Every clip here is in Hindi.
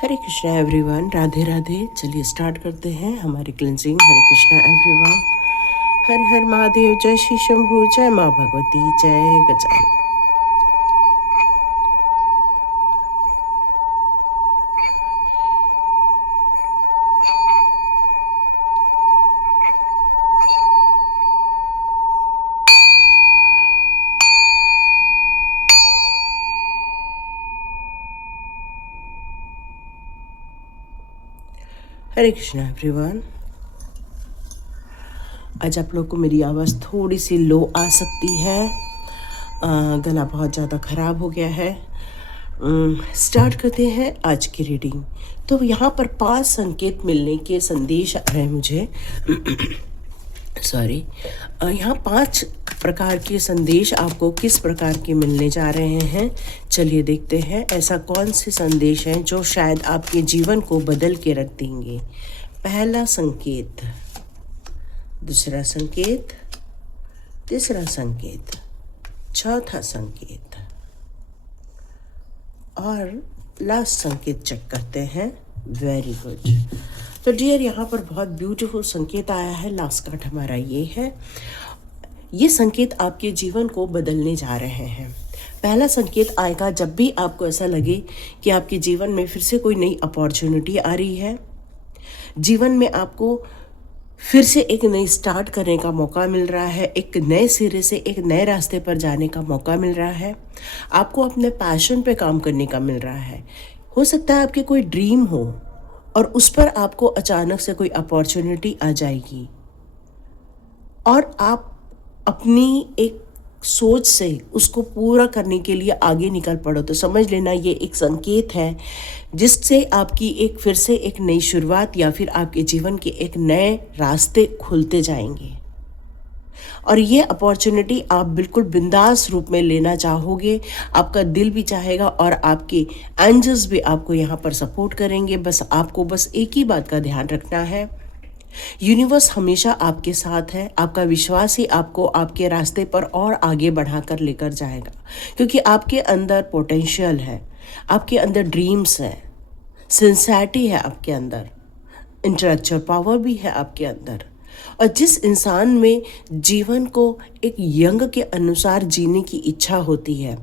हरे कृष्णा एवरीवन, राधे राधे। चलिए स्टार्ट करते हैं हमारी क्लिनजिंग। हरे कृष्णा एवरीवन, हर हर महादेव, जय श्री शंभू, जय माँ भगवती, जय गजानन। हरे कृष्णा एवरीवन, आज आप लोग को मेरी आवाज़ थोड़ी सी लो आ सकती है। गला बहुत ज़्यादा ख़राब हो गया है। स्टार्ट करते हैं आज की रीडिंग। तो यहाँ पर 5 संकेत मिलने के संदेश आ रहे हैं मुझे। सॉरी, यहाँ 5 प्रकार के संदेश आपको किस प्रकार के मिलने जा रहे हैं। चलिए देखते हैं ऐसा कौन से संदेश हैं जो शायद आपके जीवन को बदल के रख देंगे। पहला संकेत, दूसरा संकेत, तीसरा संकेत, चौथा संकेत और लास्ट संकेत चेक करते हैं। Very good. तो डियर, यहाँ पर बहुत ब्यूटीफुल संकेत आया है। लास्ट कार्ड हमारा ये है। ये संकेत आपके जीवन को बदलने जा रहे हैं। पहला संकेत आएगा जब भी आपको ऐसा लगे कि आपके जीवन में फिर से कोई नई अपॉर्चुनिटी आ रही है, जीवन में आपको फिर से एक नई स्टार्ट करने का मौका मिल रहा है, एक नए सिरे से एक नए रास्ते पर जाने का मौका मिल रहा है, आपको अपने पैशन पे काम करने का मिल रहा है। हो सकता है आपके कोई ड्रीम हो और उस पर आपको अचानक से कोई अपॉर्चुनिटी आ जाएगी और आप अपनी एक सोच से उसको पूरा करने के लिए आगे निकल पड़ो। तो समझ लेना ये एक संकेत है जिससे आपकी एक फिर से एक नई शुरुआत या फिर आपके जीवन के एक नए रास्ते खुलते जाएंगे और ये अपॉर्चुनिटी आप बिल्कुल बिंदास रूप में लेना चाहोगे। आपका दिल भी चाहेगा और आपके एंजल्स भी आपको यहाँ पर सपोर्ट करेंगे। आपको बस एक ही बात का ध्यान रखना है, यूनिवर्स हमेशा आपके साथ है। आपका विश्वास ही आपको आपके रास्ते पर और आगे बढ़ाकर लेकर जाएगा, क्योंकि आपके अंदर पोटेंशियल है, आपके अंदर ड्रीम्स है, सिंसियरिटी है आपके अंदर, इंटेलेक्चुअल पावर भी है आपके अंदर। और जिस इंसान में जीवन को एक यंग के अनुसार जीने की इच्छा होती है,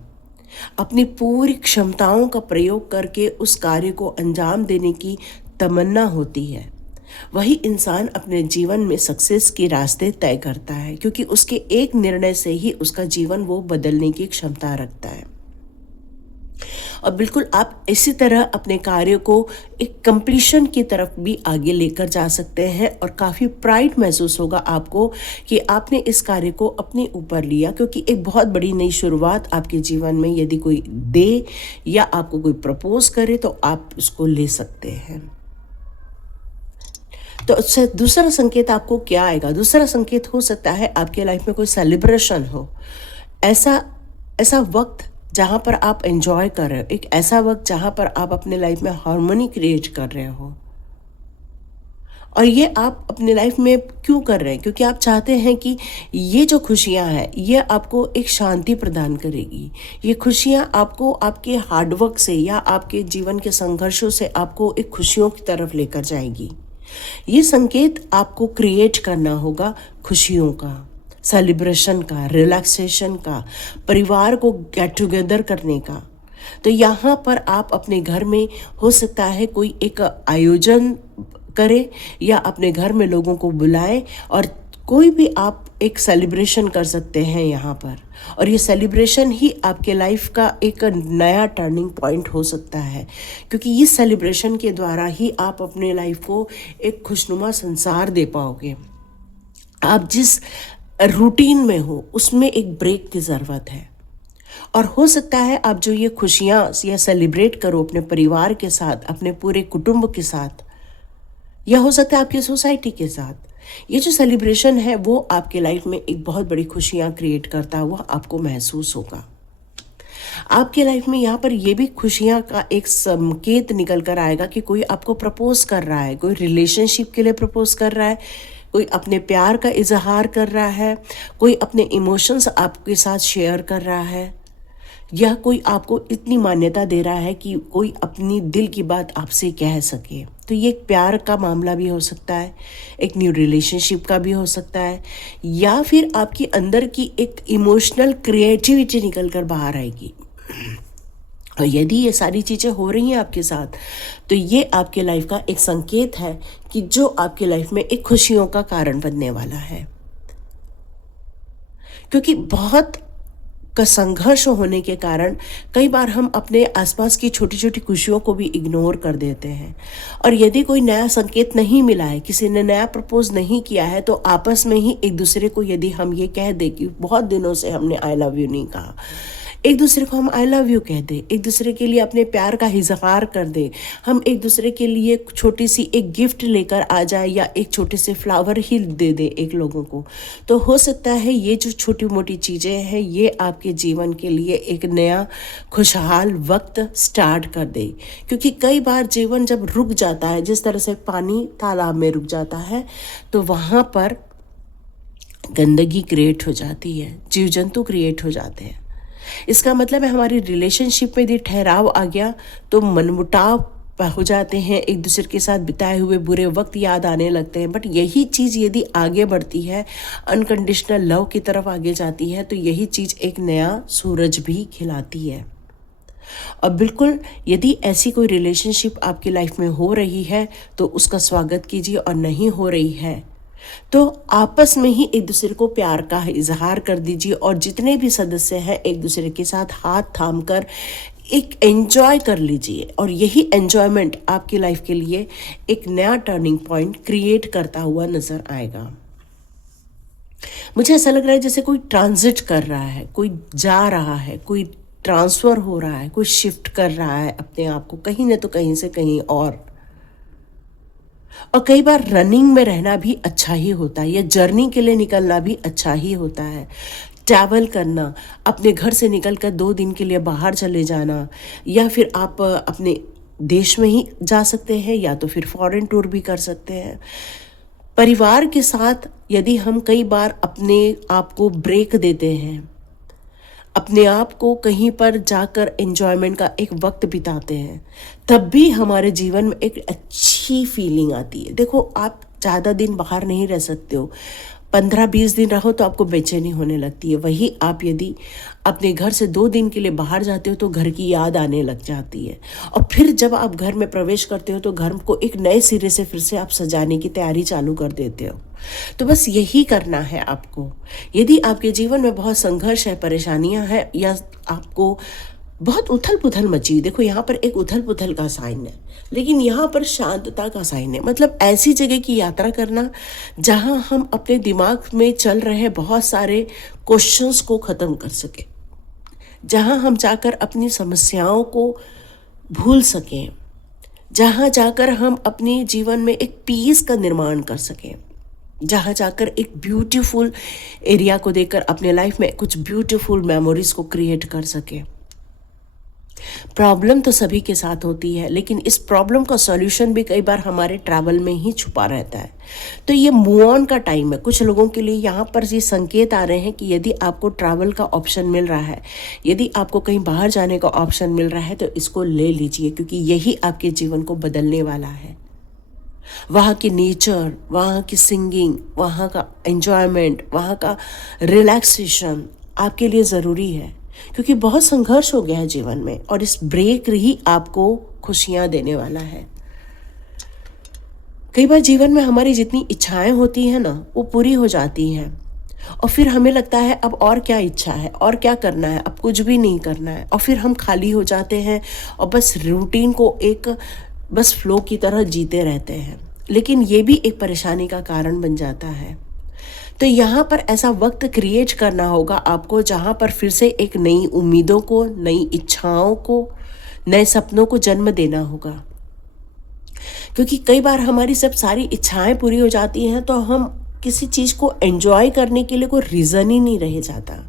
अपनी पूरी क्षमताओं का प्रयोग करके उस कार्य को अंजाम देने की तमन्ना होती है, वही इंसान अपने जीवन में सक्सेस के रास्ते तय करता है, क्योंकि उसके एक निर्णय से ही उसका जीवन वो बदलने की क्षमता रखता है। और बिल्कुल आप इसी तरह अपने कार्य को एक कंप्लीशन की तरफ भी आगे लेकर जा सकते हैं और काफ़ी प्राइड महसूस होगा आपको कि आपने इस कार्य को अपने ऊपर लिया, क्योंकि एक बहुत बड़ी नई शुरुआत आपके जीवन में यदि कोई दे या आपको कोई प्रपोज करे तो आप उसको ले सकते हैं। तो उससे दूसरा संकेत आपको क्या आएगा? दूसरा संकेत हो सकता है आपके लाइफ में कोई सेलिब्रेशन हो, ऐसा वक्त जहाँ पर आप एंजॉय कर रहे हो, एक ऐसा वक्त जहाँ पर आप अपने लाइफ में हार्मनी क्रिएट कर रहे हो। और ये आप अपने लाइफ में क्यों कर रहे हैं? क्योंकि आप चाहते हैं कि ये जो खुशियाँ हैं ये आपको एक शांति प्रदान करेगी। ये खुशियाँ आपको आपके हार्डवर्क से या आपके जीवन के संघर्षों से आपको एक खुशियों की तरफ लेकर जाएगी। ये संकेत आपको क्रिएट करना होगा खुशियों का, सेलिब्रेशन का, रिलैक्सेशन का, परिवार को गेट टुगेदर करने का। तो यहाँ पर आप अपने घर में हो सकता है कोई एक आयोजन करें या अपने घर में लोगों को बुलाएं और कोई भी आप एक सेलिब्रेशन कर सकते हैं यहाँ पर। और ये सेलिब्रेशन ही आपके लाइफ का एक नया टर्निंग पॉइंट हो सकता है, क्योंकि इस सेलिब्रेशन के द्वारा ही आप अपने लाइफ को एक खुशनुमा संसार दे पाओगे। आप जिस रूटीन में हो उसमें एक ब्रेक की ज़रूरत है। और हो सकता है आप जो ये खुशियाँ या सेलिब्रेट करो अपने परिवार के साथ, अपने पूरे कुटुंब के साथ, या हो सकता है आपकी सोसाइटी के साथ। ये जो सेलिब्रेशन है वो आपके लाइफ में एक बहुत बड़ी खुशियाँ क्रिएट करता हुआ आपको महसूस होगा। आपके लाइफ में यहाँ पर ये भी खुशियाँ का एक संकेत निकल कर आएगा कि कोई आपको प्रपोज कर रहा है, कोई रिलेशनशिप के लिए प्रपोज कर रहा है, कोई अपने प्यार का इजहार कर रहा है, कोई अपने इमोशंस आपके साथ शेयर कर रहा है। या कोई आपको इतनी मान्यता दे रहा है कि कोई अपनी दिल की बात आपसे कह सके। तो ये एक प्यार का मामला भी हो सकता है, एक न्यू रिलेशनशिप का भी हो सकता है, या फिर आपकी अंदर की एक इमोशनल क्रिएटिविटी निकल कर बाहर आएगी। और यदि ये सारी चीज़ें हो रही हैं आपके साथ, तो ये आपके लाइफ का एक संकेत है कि जो आपके लाइफ में एक खुशियों का कारण बनने वाला है। क्योंकि बहुत का संघर्ष होने के कारण कई बार हम अपने आसपास की छोटी छोटी खुशियों को भी इग्नोर कर देते हैं। और यदि कोई नया संकेत नहीं मिला है, किसी ने नया प्रपोज नहीं किया है, तो आपस में ही एक दूसरे को यदि हम ये कह दें कि बहुत दिनों से हमने आई लव यू नहीं कहा, एक दूसरे को हम आई लव यू कह दें, एक दूसरे के लिए अपने प्यार का इजहार कर दें, हम एक दूसरे के लिए छोटी सी एक गिफ्ट लेकर आ जाए या एक छोटे से फ्लावर ही दे दें एक लोगों को, तो हो सकता है ये जो छोटी मोटी चीज़ें हैं ये आपके जीवन के लिए एक नया खुशहाल वक्त स्टार्ट कर दे। क्योंकि कई बार जीवन जब रुक जाता है, जिस तरह से पानी तालाब में रुक जाता है, तो वहाँ पर गंदगी क्रिएट हो जाती है, जीव जंतु क्रिएट हो जाते हैं। इसका मतलब है हमारी रिलेशनशिप में यदि ठहराव आ गया तो मनमुटाव हो जाते हैं, एक दूसरे के साथ बिताए हुए बुरे वक्त याद आने लगते हैं। बट यही चीज़ यदि आगे बढ़ती है, अनकंडीशनल लव की तरफ आगे जाती है, तो यही चीज़ एक नया सूरज भी खिलाती है। और बिल्कुल यदि ऐसी कोई रिलेशनशिप आपकी लाइफ में हो रही है तो उसका स्वागत कीजिए, और नहीं हो रही है तो आपस में ही एक दूसरे को प्यार का इजहार कर दीजिए, और जितने भी सदस्य हैं एक दूसरे के साथ हाथ थाम कर एक एंजॉय कर लीजिए। और यही एंजॉयमेंट आपकी लाइफ के लिए एक नया टर्निंग पॉइंट क्रिएट करता हुआ नजर आएगा। मुझे ऐसा लग रहा है जैसे कोई ट्रांजिट कर रहा है, कोई जा रहा है, कोई ट्रांसफ़र हो रहा है, कोई शिफ्ट कर रहा है अपने आप को कहीं न तो कहीं से कहीं और कई बार रनिंग में रहना भी अच्छा ही होता है, या जर्नी के लिए निकलना भी अच्छा ही होता है। ट्रैवल करना, अपने घर से निकलकर 2 दिन के लिए बाहर चले जाना, या फिर आप अपने देश में ही जा सकते हैं, या तो फिर फॉरेन टूर भी कर सकते हैं। परिवार के साथ यदि हम कई बार अपने आप को ब्रेक देते हैं, अपने आप को कहीं पर जाकर एंजॉयमेंट का एक वक्त बिताते हैं, तब भी हमारे जीवन में एक अच्छी फीलिंग आती है। देखो, आप ज़्यादा दिन बाहर नहीं रह सकते हो, 15-20 दिन रहो तो आपको बेचैनी होने लगती है। वही आप यदि अपने घर से 2 दिन के लिए बाहर जाते हो तो घर की याद आने लग जाती है, और फिर जब आप घर में प्रवेश करते हो तो घर को एक नए सिरे से फिर से आप सजाने की तैयारी चालू कर देते हो। तो बस यही करना है आपको। यदि आपके जीवन में बहुत संघर्ष है, परेशानियां हैं, या आपको बहुत उथल पुथल मची, देखो यहाँ पर एक उथल पुथल का साइन है, लेकिन यहाँ पर शांतता का साइन है। मतलब ऐसी जगह की यात्रा करना जहाँ हम अपने दिमाग में चल रहे बहुत सारे क्वेश्चंस को ख़त्म कर सकें, जहाँ हम जाकर अपनी समस्याओं को भूल सकें, जहाँ जाकर हम अपने जीवन में एक पीस का निर्माण कर सकें, जहाँ जाकर एक ब्यूटीफुल एरिया को देखकर अपने लाइफ में कुछ ब्यूटीफुल मेमोरीज को क्रिएट कर सकें। प्रॉब्लम तो सभी के साथ होती है, लेकिन इस प्रॉब्लम का सॉल्यूशन भी कई बार हमारे ट्रैवल में ही छुपा रहता है। तो ये मूव ऑन का टाइम है कुछ लोगों के लिए। यहाँ पर ये संकेत आ रहे हैं कि यदि आपको ट्रैवल का ऑप्शन मिल रहा है, यदि आपको कहीं बाहर जाने का ऑप्शन मिल रहा है, तो इसको ले लीजिए, क्योंकि यही आपके जीवन को बदलने वाला है। वहाँ की नेचर, वहाँ की सिंगिंग, वहाँ का एंजॉयमेंट, वहाँ का रिलैक्सेशन आपके लिए ज़रूरी है, क्योंकि बहुत संघर्ष हो गया है जीवन में, और इस ब्रेक ही आपको खुशियाँ देने वाला है। कई बार जीवन में हमारी जितनी इच्छाएं होती हैं ना, वो पूरी हो जाती हैं, और फिर हमें लगता है अब और क्या इच्छा है, और क्या करना है, अब कुछ भी नहीं करना है, और फिर हम खाली हो जाते हैं और बस रूटीन को एक बस फ्लो की तरह जीते रहते हैं। लेकिन ये भी एक परेशानी का कारण बन जाता है। तो यहाँ पर ऐसा वक्त क्रिएट करना होगा आपको, जहाँ पर फिर से एक नई उम्मीदों को, नई इच्छाओं को, नए सपनों को जन्म देना होगा। क्योंकि कई बार हमारी सब सारी इच्छाएं पूरी हो जाती हैं तो हम किसी चीज़ को एंजॉय करने के लिए कोई रीज़न ही नहीं रह जाता,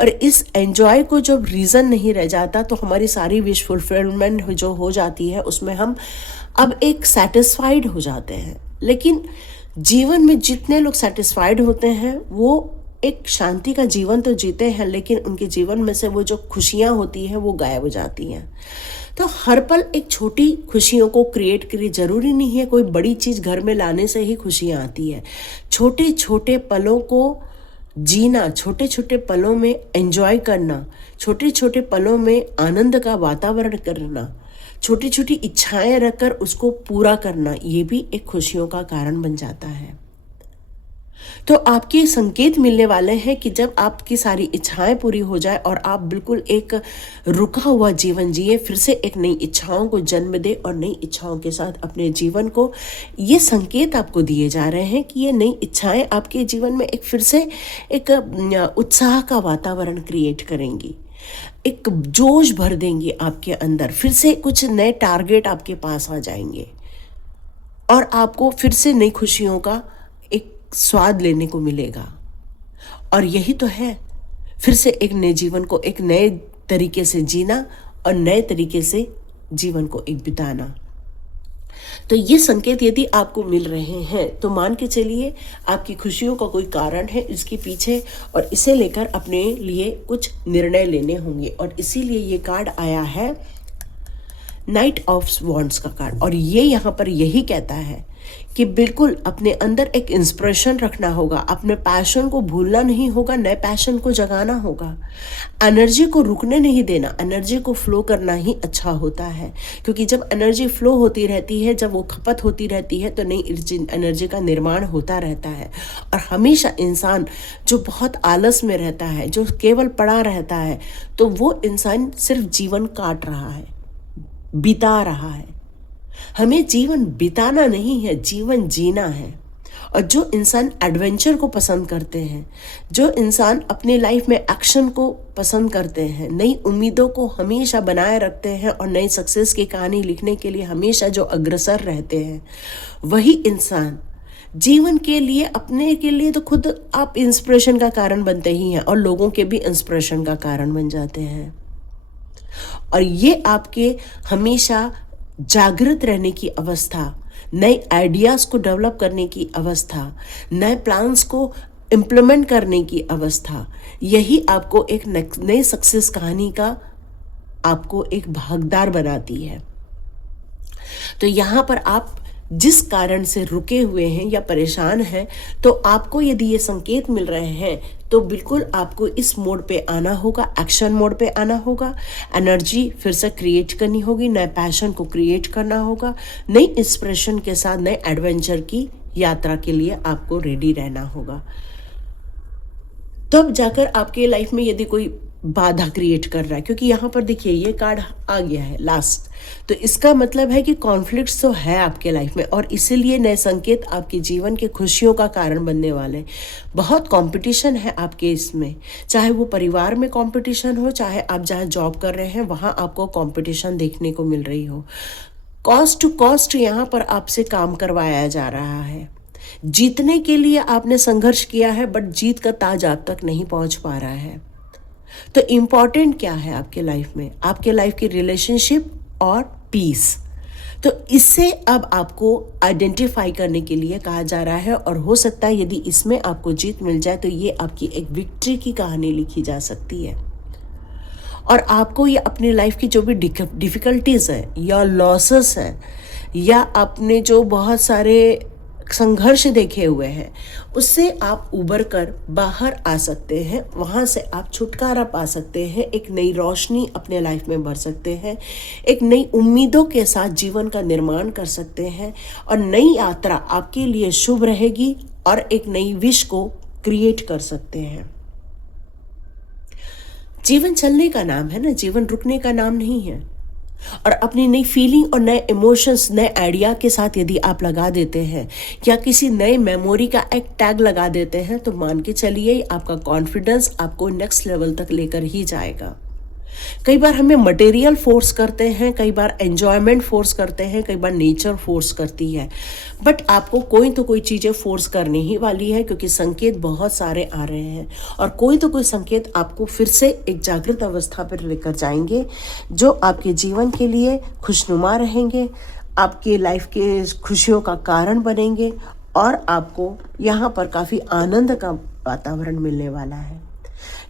और इस एंजॉय को जब रीज़न नहीं रह जाता तो हमारी सारी विश फुलफिलमेंट जो हो जाती है उसमें हम अब एक सेटिस्फाइड हो जाते हैं। लेकिन जीवन में जितने लोग सेटिस्फाइड होते हैं वो एक शांति का जीवन तो जीते हैं, लेकिन उनके जीवन में से वो जो खुशियाँ होती हैं वो गायब हो जाती हैं। तो हर पल एक छोटी खुशियों को क्रिएट करिए। ज़रूरी नहीं है कोई बड़ी चीज़ घर में लाने से ही खुशियाँ आती है। छोटे छोटे पलों को जीना, छोटे छोटे पलों में एंजॉय करना, छोटे छोटे पलों में आनंद का वातावरण करना, छोटी छोटी इच्छाएं रखकर उसको पूरा करना, ये भी एक खुशियों का कारण बन जाता है। तो आपके संकेत मिलने वाले हैं कि जब आपकी सारी इच्छाएं पूरी हो जाए और आप बिल्कुल एक रुका हुआ जीवन जिए, फिर से एक नई इच्छाओं को जन्म दे और नई इच्छाओं के साथ अपने जीवन को, ये संकेत आपको दिए जा रहे हैं कि ये नई इच्छाएं आपके जीवन में एक फिर से एक उत्साह का वातावरण क्रिएट करेंगी, एक जोश भर देंगी आपके अंदर। फिर से कुछ नए टारगेट आपके पास आ जाएंगे और आपको फिर से नई खुशियों का एक स्वाद लेने को मिलेगा। और यही तो है, फिर से एक नए जीवन को एक नए तरीके से जीना और नए तरीके से जीवन को एक बिताना। तो ये संकेत यदि आपको मिल रहे हैं तो मान के चलिए आपकी खुशियों का कोई कारण है इसके पीछे, और इसे लेकर अपने लिए कुछ निर्णय लेने होंगे। और इसीलिए ये कार्ड आया है नाइट ऑफ वॉन्ड्स का कार्ड। और ये यहाँ पर यही कहता है कि बिल्कुल अपने अंदर एक इंस्पिरेशन रखना होगा, अपने पैशन को भूलना नहीं होगा, नए पैशन को जगाना होगा, एनर्जी को रुकने नहीं देना, एनर्जी को फ्लो करना ही अच्छा होता है। क्योंकि जब एनर्जी फ्लो होती रहती है, जब वो खपत होती रहती है, तो नई एनर्जी का निर्माण होता रहता है। और हमेशा इंसान जो बहुत आलस में रहता है, जो केवल पड़ा रहता है, तो वो इंसान सिर्फ जीवन काट रहा है, बिता रहा है। हमें जीवन बिताना नहीं है, जीवन जीना है। और जो इंसान एडवेंचर को पसंद करते हैं, जो इंसान अपनी लाइफ में एक्शन को पसंद करते हैं, नई उम्मीदों को हमेशा बनाए रखते हैं और नई सक्सेस की कहानी लिखने के लिए हमेशा जो अग्रसर रहते हैं, वही इंसान जीवन के लिए, अपने के लिए तो खुद आप इंस्पिरेशन का कारण बनते ही हैं और लोगों के भी इंस्पिरेशन का कारण बन जाते हैं। और ये आपके हमेशा जागृत रहने की अवस्था, नए आइडियाज़ को डेवलप करने की अवस्था, नए प्लान्स को इम्प्लीमेंट करने की अवस्था, यही आपको एक नई सक्सेस कहानी का आपको एक भागीदार बनाती है। तो यहाँ पर आप जिस कारण से रुके हुए हैं या परेशान हैं, तो आपको यदि ये संकेत मिल रहे हैं तो बिल्कुल आपको इस मोड पे आना होगा, एक्शन मोड पे आना होगा। एनर्जी फिर से क्रिएट करनी होगी, नए पैशन को क्रिएट करना होगा, नई इंस्पिरेशन के साथ नए एडवेंचर की यात्रा के लिए आपको रेडी रहना होगा। तब जाकर आपके लाइफ में यदि कोई बाधा क्रिएट कर रहा है, क्योंकि यहाँ पर देखिए ये कार्ड आ गया है लास्ट, तो इसका मतलब है कि कॉन्फ्लिक्ट्स तो है आपके लाइफ में, और इसीलिए नए संकेत आपके जीवन के खुशियों का कारण बनने वाले। बहुत कंपटीशन है आपके इसमें, चाहे वो परिवार में कंपटीशन हो, चाहे आप जहाँ जॉब कर रहे हैं वहाँ आपको कंपटीशन देखने को मिल रही हो। कॉस्ट टू कॉस्ट यहाँ पर आपसे काम करवाया जा रहा है। जीतने के लिए आपने संघर्ष किया है, बट जीत का ताज आप तक नहीं पहुँच पा रहा है। तो इम्पॉर्टेंट क्या है आपके लाइफ में? आपके लाइफ की रिलेशनशिप और पीस। तो इससे अब आपको आइडेंटिफाई करने के लिए कहा जा रहा है, और हो सकता है यदि इसमें आपको जीत मिल जाए तो ये आपकी एक विक्ट्री की कहानी लिखी जा सकती है। और आपको ये अपनी लाइफ की जो भी डिफ़िकल्टीज़ है या लॉसेस हैं या आपने जो बहुत सारे संघर्ष देखे हुए हैं, उससे आप उबर कर बाहर आ सकते हैं, वहाँ से आप छुटकारा पा सकते हैं, एक नई रोशनी अपने लाइफ में भर सकते हैं, एक नई उम्मीदों के साथ जीवन का निर्माण कर सकते हैं, और नई यात्रा आपके लिए शुभ रहेगी और एक नई विश को क्रिएट कर सकते हैं। जीवन चलने का नाम है ना, जीवन रुकने का नाम नहीं है। और अपनी नई फीलिंग और नए इमोशंस, नए आइडिया के साथ यदि आप लगा देते हैं या किसी नए मेमोरी का एक टैग लगा देते हैं, तो मान के चलिए आपका कॉन्फिडेंस आपको नेक्स्ट लेवल तक लेकर ही जाएगा। कई बार हमें मटेरियल फोर्स करते हैं, कई बार एन्जॉयमेंट फोर्स करते हैं, कई बार नेचर फोर्स करती है, बट आपको कोई तो कोई चीज़ें फोर्स करने ही वाली है, क्योंकि संकेत बहुत सारे आ रहे हैं और कोई तो कोई संकेत आपको फिर से एक जागृत अवस्था पर लेकर जाएंगे, जो आपके जीवन के लिए खुशनुमा रहेंगे, आपके लाइफ के खुशियों का कारण बनेंगे और आपको यहाँ पर काफ़ी आनंद का वातावरण मिलने वाला है।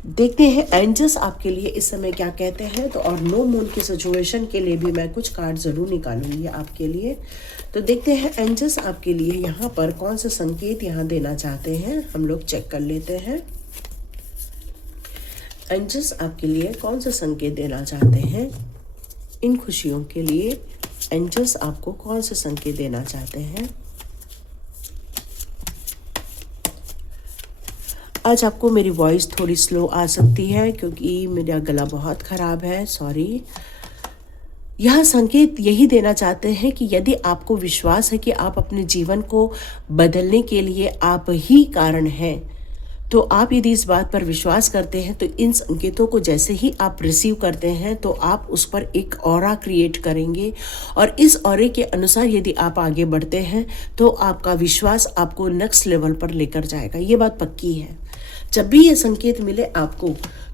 देखते हैं एंजल्स आपके लिए इस समय क्या कहते हैं। तो और नो मून की सिचुएशन के लिए भी मैं कुछ कार्ड ज़रूर निकालूंगी आपके लिए। तो देखते हैं एंजल्स आपके लिए यहाँ पर कौन से संकेत यहाँ देना चाहते हैं, हम लोग चेक कर लेते हैं। एंजल्स आपके लिए कौन से संकेत देना चाहते हैं इन खुशियों के लिए। एंजल्स आपको कौन से संकेत देना चाहते हैं। आज आपको मेरी वॉइस थोड़ी स्लो आ सकती है क्योंकि मेरा गला बहुत ख़राब है, सॉरी। यह संकेत यही देना चाहते हैं कि यदि आपको विश्वास है कि आप अपने जीवन को बदलने के लिए आप ही कारण हैं, तो आप यदि इस बात पर विश्वास करते हैं तो इन संकेतों को जैसे ही आप रिसीव करते हैं तो आप उस पर एक ऑरा क्रिएट करेंगे और इस ऑरे के अनुसार यदि आप आगे बढ़ते हैं तो आपका विश्वास आपको नेक्स्ट लेवल पर लेकर जाएगा। ये बात पक्की है। जब भी ये संकेत मिले आपको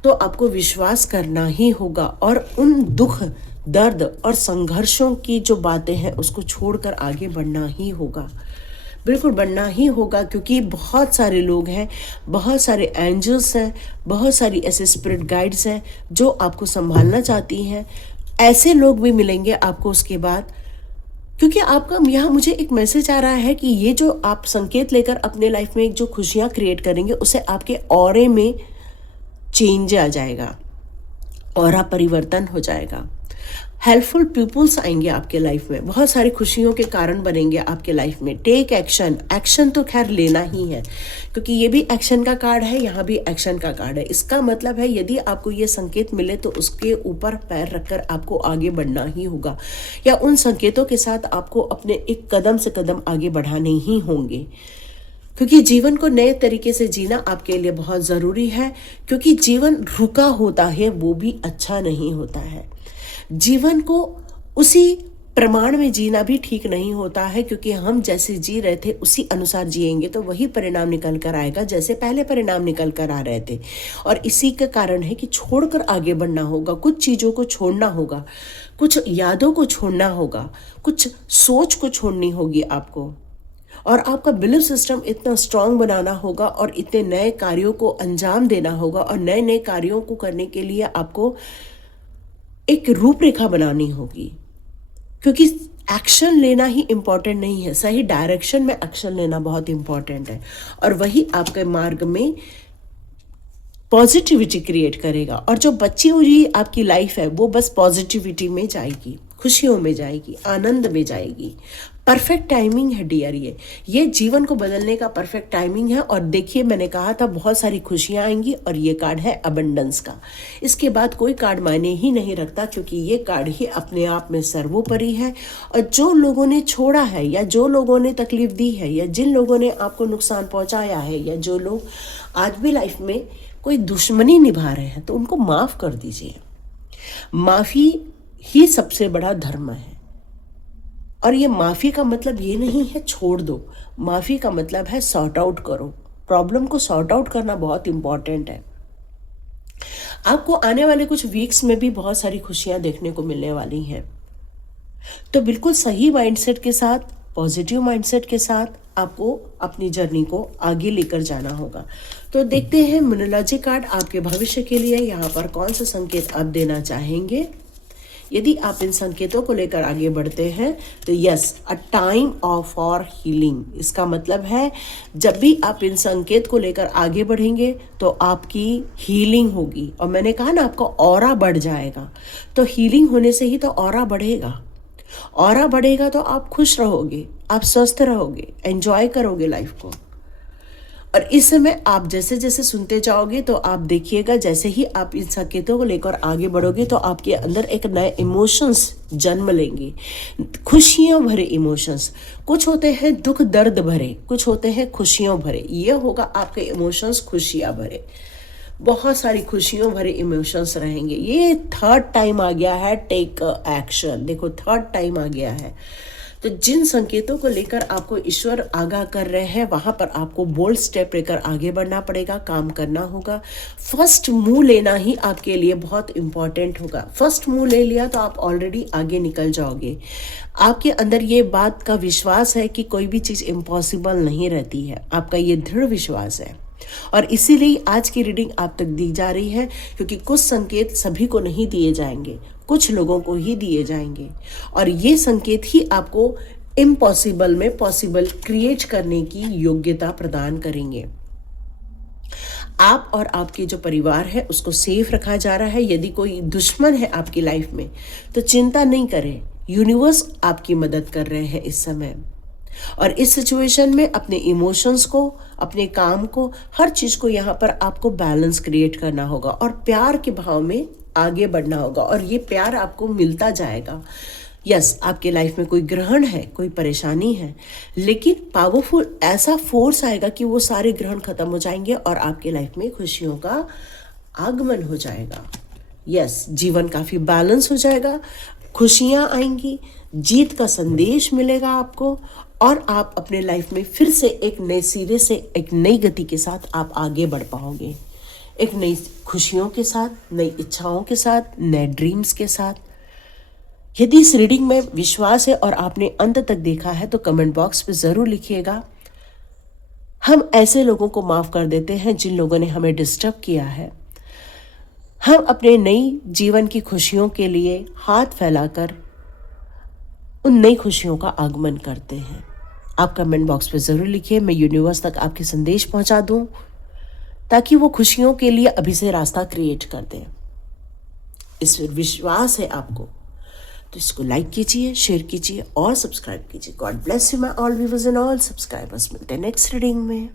तो आपको विश्वास करना ही होगा और उन दुख, दर्द और संघर्षों की जो बातें हैं उसको छोड़कर आगे बढ़ना ही होगा। बिल्कुल बढ़ना ही होगा क्योंकि बहुत सारे लोग हैं, बहुत सारे एंजल्स हैं, बहुत सारी ऐसे स्पिरिट गाइड्स हैं जो आपको संभालना चाहती हैं। ऐसे लोग भी मिलेंगे आपको उसके बाद, क्योंकि आपका यहाँ मुझे एक मैसेज आ रहा है कि ये जो आप संकेत लेकर अपने लाइफ में जो खुशियाँ क्रिएट करेंगे उससे आपके ऑरे में चेंज आ जाएगा, ऑरा परिवर्तन हो जाएगा। हेल्पफुल पीपल्स आएंगे आपके लाइफ में, बहुत सारी खुशियों के कारण बनेंगे आपके लाइफ में। टेक एक्शन, एक्शन तो खैर लेना ही है क्योंकि ये भी एक्शन का कार्ड है, यहाँ भी एक्शन का कार्ड है। इसका मतलब है यदि आपको ये संकेत मिले तो उसके ऊपर पैर रखकर आपको आगे बढ़ना ही होगा या उन संकेतों के साथ आपको अपने एक कदम से कदम आगे बढ़ाने ही होंगे, क्योंकि जीवन को नए तरीके से जीना आपके लिए बहुत ज़रूरी है। क्योंकि जीवन रुका होता है वो भी अच्छा नहीं होता है। जीवन को उसी प्रमाण में जीना भी ठीक नहीं होता है, क्योंकि हम जैसे जी रहे थे उसी अनुसार जिएंगे तो वही परिणाम निकल कर आएगा जैसे पहले परिणाम निकल कर आ रहे थे। और इसी का कारण है कि छोड़कर आगे बढ़ना होगा, कुछ चीज़ों को छोड़ना होगा, कुछ यादों को छोड़ना होगा, कुछ सोच को छोड़नी होगी आपको, और आपका बिलीफ सिस्टम इतना स्ट्रांग बनाना होगा और इतने नए कार्यों को अंजाम देना होगा और नए नए कार्यों को करने के लिए आपको एक रूपरेखा बनानी होगी। क्योंकि एक्शन लेना ही इम्पॉर्टेंट नहीं है, सही डायरेक्शन में एक्शन लेना बहुत इम्पॉर्टेंट है और वही आपके मार्ग में पॉजिटिविटी क्रिएट करेगा। और जो बची हुई आपकी लाइफ है वो बस पॉजिटिविटी में जाएगी, खुशियों में जाएगी, आनंद में जाएगी। परफेक्ट टाइमिंग है डियर, ये जीवन को बदलने का परफेक्ट टाइमिंग है। और देखिए मैंने कहा था बहुत सारी खुशियाँ आएंगी और ये कार्ड है अबंडेंस का। इसके बाद कोई कार्ड मायने ही नहीं रखता क्योंकि ये कार्ड ही अपने आप में सर्वोपरि है। और जो लोगों ने छोड़ा है या जो लोगों ने तकलीफ दी है या जिन लोगों ने आपको नुकसान पहुँचाया है या जो लोग आज भी लाइफ में कोई दुश्मनी निभा रहे हैं तो उनको माफ़ कर दीजिए। माफ़ी ही सबसे बड़ा धर्म है। और ये माफ़ी का मतलब ये नहीं है छोड़ दो, माफ़ी का मतलब है सॉर्ट आउट करो। प्रॉब्लम को सॉर्ट आउट करना बहुत इम्पॉर्टेंट है। आपको आने वाले कुछ वीक्स में भी बहुत सारी खुशियां देखने को मिलने वाली हैं, तो बिल्कुल सही माइंडसेट के साथ, पॉजिटिव माइंडसेट के साथ आपको अपनी जर्नी को आगे लेकर जाना होगा। तो देखते हैं न्यूमरोलॉजी कार्ड आपके भविष्य के लिए यहाँ पर कौन सा संकेत आप देना चाहेंगे। यदि आप इन संकेतों को लेकर आगे बढ़ते हैं तो yes, a time of for healing. इसका मतलब है जब भी आप इन संकेत को लेकर आगे बढ़ेंगे तो आपकी हीलिंग होगी। और मैंने कहा ना आपका ऑरा बढ़ जाएगा, तो हीलिंग होने से ही तो ऑरा बढ़ेगा। ऑरा बढ़ेगा तो आप खुश रहोगे, आप स्वस्थ रहोगे, एंजॉय करोगे लाइफ को। और इस समय आप जैसे जैसे सुनते जाओगे तो आप देखिएगा जैसे ही आप इन संकेतों को लेकर आगे बढ़ोगे तो आपके अंदर एक नए इमोशंस जन्म लेंगे, खुशियों भरे इमोशंस। कुछ होते हैं दुख दर्द भरे, कुछ होते हैं खुशियों भरे। ये होगा आपके इमोशंस खुशियाँ भरे, बहुत सारी खुशियों भरे इमोशंस रहेंगे। ये थर्ड टाइम आ गया है टेक एक्शन, देखो थर्ड टाइम आ गया है। तो जिन संकेतों को लेकर आपको ईश्वर आगाह कर रहे हैं वहाँ पर आपको बोल्ड स्टेप लेकर आगे बढ़ना पड़ेगा, काम करना होगा। फर्स्ट मूव लेना ही आपके लिए बहुत इम्पॉर्टेंट होगा। फर्स्ट मूव ले लिया तो आप ऑलरेडी आगे निकल जाओगे। आपके अंदर ये बात का विश्वास है कि कोई भी चीज़ इम्पॉसिबल नहीं रहती है, आपका ये दृढ़ विश्वास है। और इसीलिए आज की रीडिंग आप तक दी जा रही है, क्योंकि कुछ संकेत सभी को नहीं दिए जाएंगे, कुछ लोगों को ही दिए जाएंगे, और ये संकेत ही आपको इम्पॉसिबल में पॉसिबल क्रिएट करने की योग्यता प्रदान करेंगे। आप और आपके जो परिवार है उसको सेफ रखा जा रहा है। यदि कोई दुश्मन है आपकी लाइफ में तो चिंता नहीं करें, यूनिवर्स आपकी मदद कर रहे हैं इस समय। और इस सिचुएशन में अपने इमोशंस को, अपने काम को, हर चीज को यहाँ पर आपको बैलेंस क्रिएट करना होगा और प्यार के भाव में आगे बढ़ना होगा, और ये प्यार आपको मिलता जाएगा। यस, आपके लाइफ में कोई ग्रहण है, कोई परेशानी है, लेकिन पावरफुल ऐसा फोर्स आएगा कि वो सारे ग्रहण खत्म हो जाएंगे और आपके लाइफ में खुशियों का आगमन हो जाएगा। यस, जीवन काफी बैलेंस हो जाएगा, खुशियां आएंगी, जीत का संदेश मिलेगा आपको, और आप अपने लाइफ में फिर से एक नए सिरे से, एक नई गति के साथ आप आगे बढ़ पाओगे, एक नई खुशियों के साथ, नई इच्छाओं के साथ, नए ड्रीम्स के साथ। यदि इस रीडिंग में विश्वास है और आपने अंत तक देखा है तो कमेंट बॉक्स में ज़रूर लिखिएगा। हम ऐसे लोगों को माफ़ कर देते हैं जिन लोगों ने हमें डिस्टर्ब किया है। हम अपने नई जीवन की खुशियों के लिए हाथ फैलाकर उन नई खुशियों का आगमन करते हैं। आप कमेंट बॉक्स में ज़रूर लिखिए, मैं यूनिवर्स तक आपके संदेश पहुंचा दूं ताकि वो खुशियों के लिए अभी से रास्ता क्रिएट कर दें। इस विश्वास है आपको, तो इसको लाइक कीजिए, शेयर कीजिए और सब्सक्राइब कीजिए। God bless you my all viewers and all subscribers. मिलते हैं नेक्स्ट रीडिंग में।